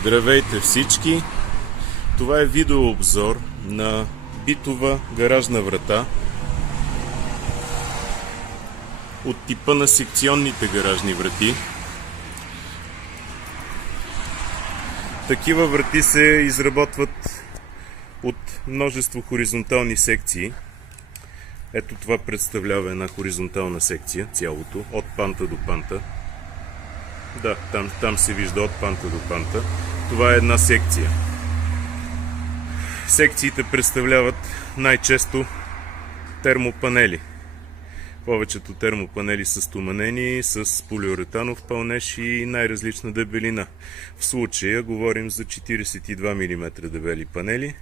Здравейте всички! Това е видеообзор на битова гаражна врата от типа на секционните гаражни врати. Такива врати се изработват от множество хоризонтални секции. Ето това представлява една хоризонтална секция, цялото, от панта до панта. Да, там се вижда от панта до панта. Това е една секция. Секциите представляват най-често термопанели. Повечето термопанели са стоманени с полиуретанов пълнеж и най-различна дебелина. В случая говорим за 42 мм дебели панели,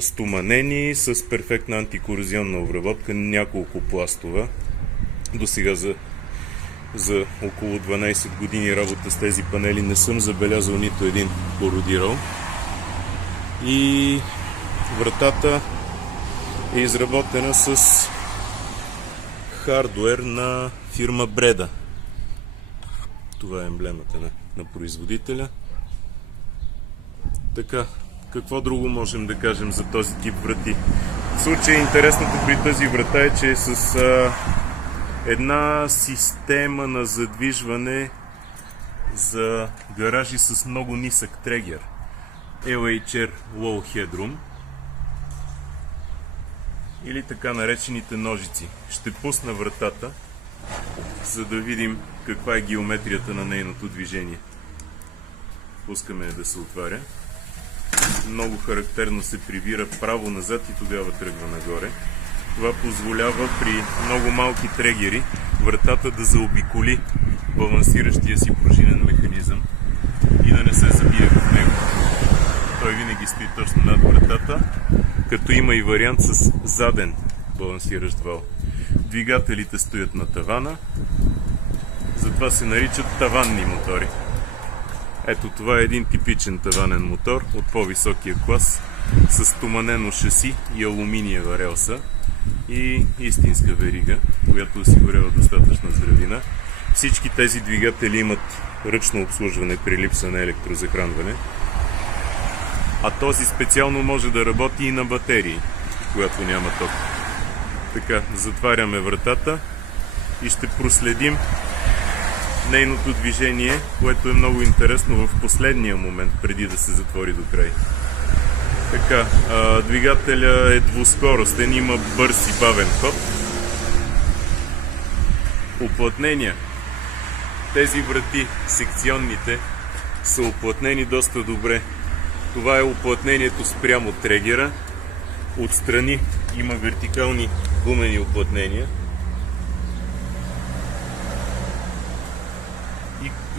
стоманени с перфектна антикорозионна обработка, няколко пластова. До сега за около 12 години работа с тези панели не съм забелязал нито един кородирал. И вратата е изработена с хардуер на фирма Бреда. Това е емблемата на производителя. Така, какво друго можем да кажем за този тип врати? В случая интересното при тази врата е, че е с една система на задвижване за гаражи с много нисък трегер. LHR Low Headroom, или така наречените ножици. Ще пусна вратата, за да видим каква е геометрията на нейното движение. Пускаме да се отваря. Много характерно се прибира право назад и тогава тръгва нагоре. Това позволява при много малки трегери вратата да заобиколи балансиращия си пружинен механизъм и да не се забие в него. Той винаги стои точно над вратата, като има и вариант с заден балансиращ вал. Двигателите стоят на тавана, затова се наричат таванни мотори. Ето това е един типичен таванен мотор от по-високия клас с стоманено шаси и алуминиева релса и истинска верига, която осигурява достатъчна здравина. Всички тези двигатели имат ръчно обслужване при липса на електрозахранване, а този специално може да работи и на батерии, когато няма ток. Така, затваряме вратата и ще проследим нейното движение, което е много интересно в последния момент, преди да се затвори до край. Така, двигателя е двускоростен, има бърз и бавен ход. Уплътнения. Тези врати, секционните, са уплътнени доста добре. Това е уплътнението спрямо трегера. Отстрани има вертикални гумени уплътнения.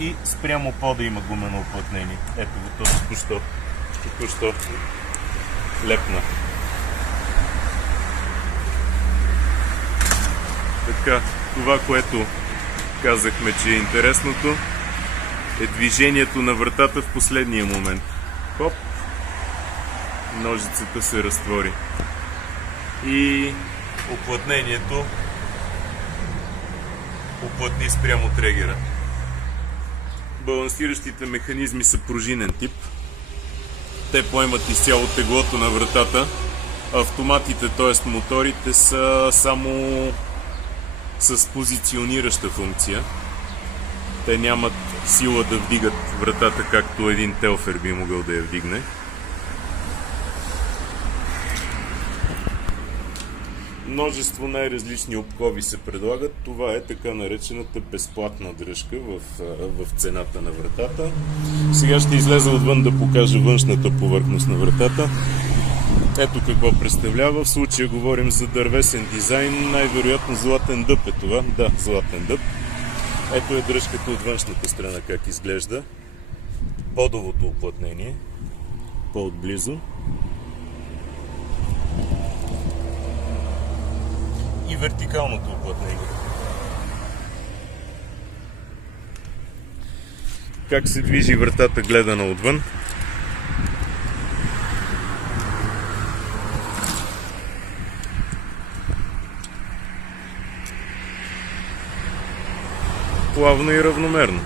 И спрямо пода има гумено уплътнение. Ето го, то току-що лепна. Така, това, което казахме, че е интересното, е движението на вратата в последния момент. Хоп! Ножицата се разтвори. И уплътнението уплътни спрямо трегера. Балансиращите механизми са пружинен тип. Те поемат изцяло теглото на вратата. Автоматите, т.е. моторите, са само с позиционираща функция. Те нямат сила да вдигат вратата, както един телфер би могъл да я вдигне. Множество най-различни обкови се предлагат. Това е така наречената безплатна дръжка в цената на вратата. Сега ще излеза отвън да покажа външната повърхност на вратата. Ето какво представлява. В случая говорим за дървесен дизайн. Най-вероятно златен дъб е това. Да, златен дъб. Ето е дръжката от външната страна как изглежда. Подовото уплътнение. По-отблизо. И вертикалното уплътнение. Как се движи вратата гледана отвън? Плавно и равномерно.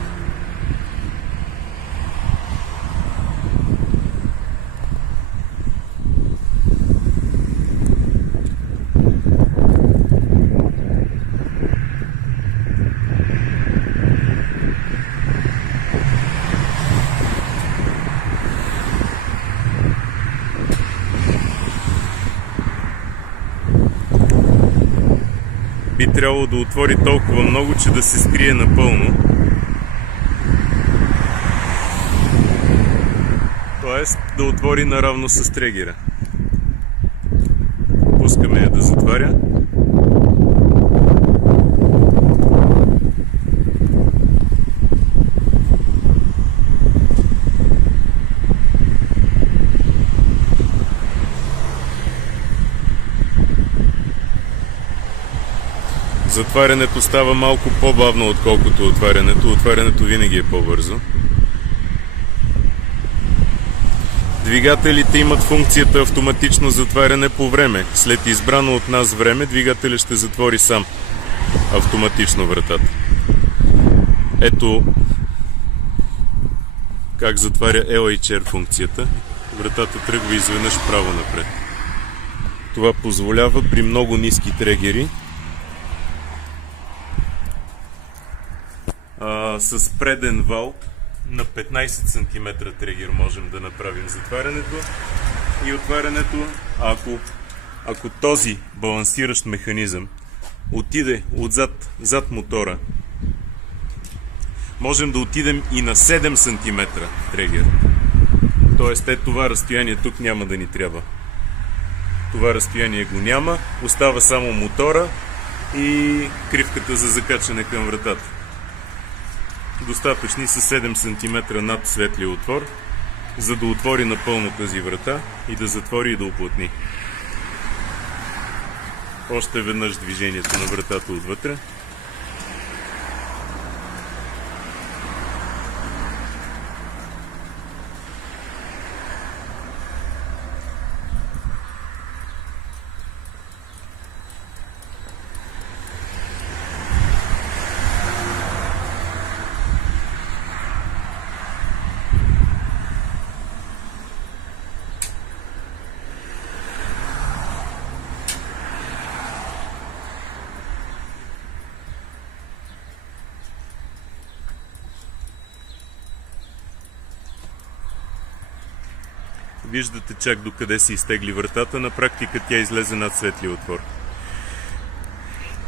би трябвало да отвори толкова много, че да се скрие напълно. Тоест да отвори наравно с трегера. Пускаме я да затваря. Затварянето става малко по-бавно, отколкото отварянето. Отварянето винаги е по-бързо. Двигателите имат функцията автоматично затваряне по време. След избрано от нас време, двигателят ще затвори сам автоматично вратата. Ето как затваря LHR функцията. Вратата тръгва изведнъж право напред. Това позволява при много ниски трегери с преден вал на 15 см трегер можем да направим затварянето и отварянето. Ако този балансиращ механизъм отиде зад мотора, можем да отидем и на 7 см трегер. Тоест това разстояние тук няма да ни трябва. Това разстояние го няма, остава само мотора и кривката за закачане към вратата. Достатъчни са 7 см над светлия отвор, за да отвори напълно тази врата и да затвори и да уплътни. Още веднъж движението на вратата отвътре. Виждате чак до къде се изтегли вратата. На практика тя излезе над светлия отвор.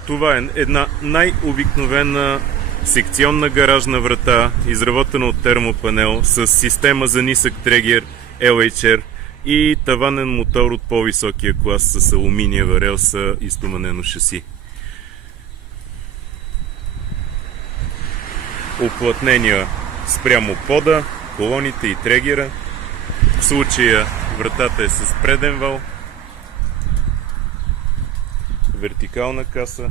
Това е една най-обикновена секционна гаражна врата, изработена от термопанел с система за нисък трегер LHR и таванен мотор от по-високия клас с алуминиева релса и стоманено шаси. Уплътнения спрямо пода, колоните и трегера. В случая вратата е с преден вал, вертикална каса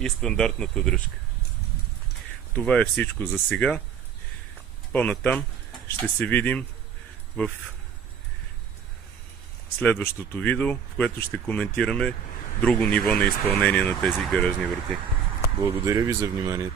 и стандартната дръжка. Това е всичко за сега. По-натам ще се видим в следващото видео, в което ще коментираме друго ниво на изпълнение на тези гаражни врати. Благодаря ви за вниманието.